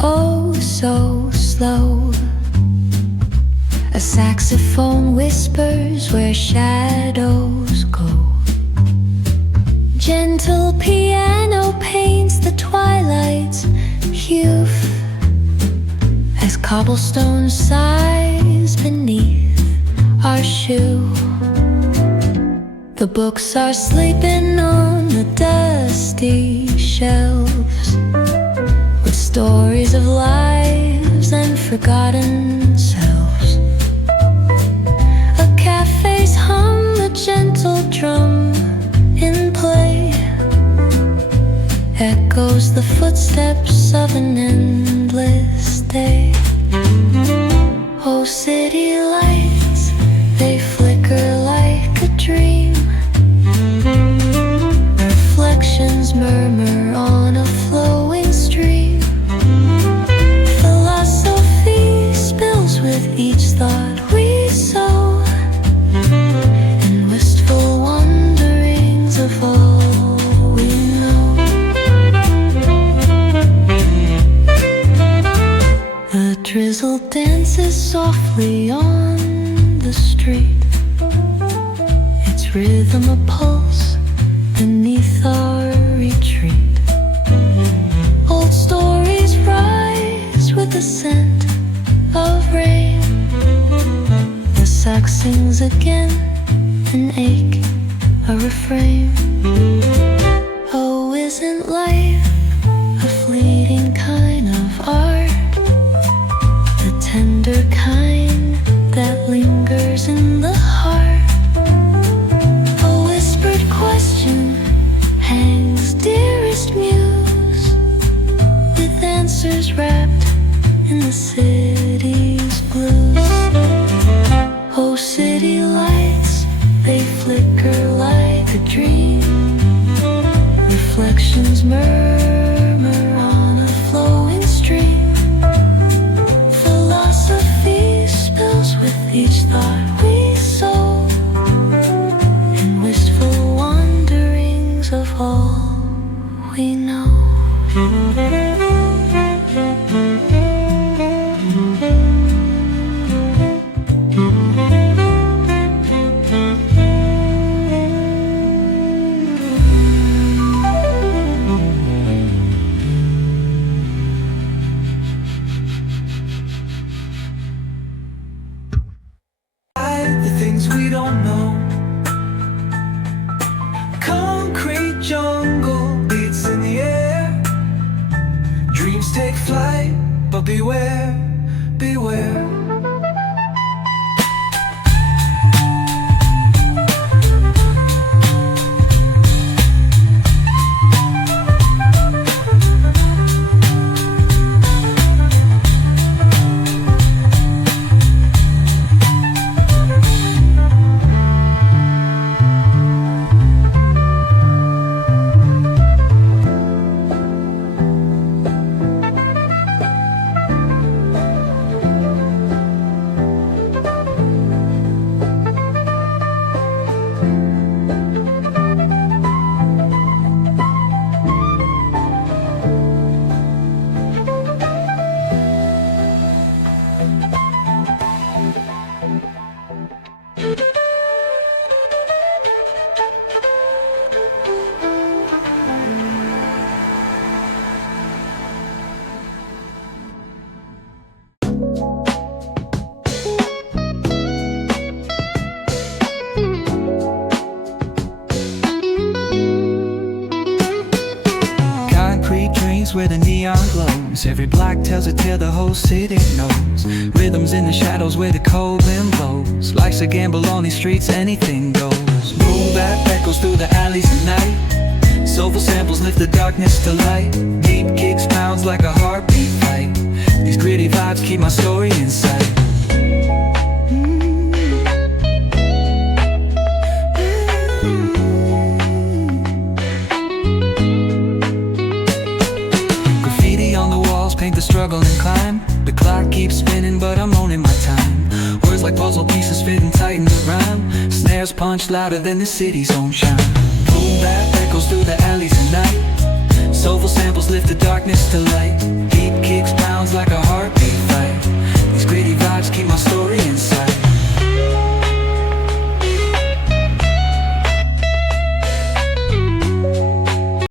oh so slow. A saxophone whispers where shadows go. Gentle piano paints the twilight's hue as cobblestone sighs beneath our shoe. The books are sleeping on the dusty shelves with stories of lives and forgotten selves. A cafe's hum, a gentle drum in play, echoes the footsteps of an endless day. Oh, city lights, they flicker like a dream. Reflections murmur on a flowing stream. Philosophy spills with each thought we sow, and wistful wanderings of all we know. The drizzle dances softly on the street, its rhythm a pulse beneath our retreat. Old stories rise with the scent of rain. The sax sings again, an ache, a refrain. Oh, isn't life a fleeting kind of art? The tender kind that lingers in the heart. A whispered question hangs dearest muse, with answers wrapped in the city's blues. Oh, city lights, they flicker like a dream. Reflections murmur on a flowing stream. Philosophy spills with each thought we sow, and wistful wanderings of all we know. The things we don't know. Concrete jungle beats in the air. Dreams take flight, but beware, beware. Where the neon glows, every block tells a tale the whole city knows. Rhythms in the shadows where the cold wind blows. Life's a gamble on these streets, anything goes. Boom bap echoes through the alleys at night. Soulful samples lift the darkness to light. Deep kicks pounds like a heartbeat fight. These gritty vibes keep my story in sight. Paint the struggle and climb. The clock keeps spinning, but I'm owning my time. Words like puzzle pieces fitting tight in the rhyme. Snares punch louder than the city's own chime. Boom bap echoes through the alleys at night. Soulful samples lift the darkness to light.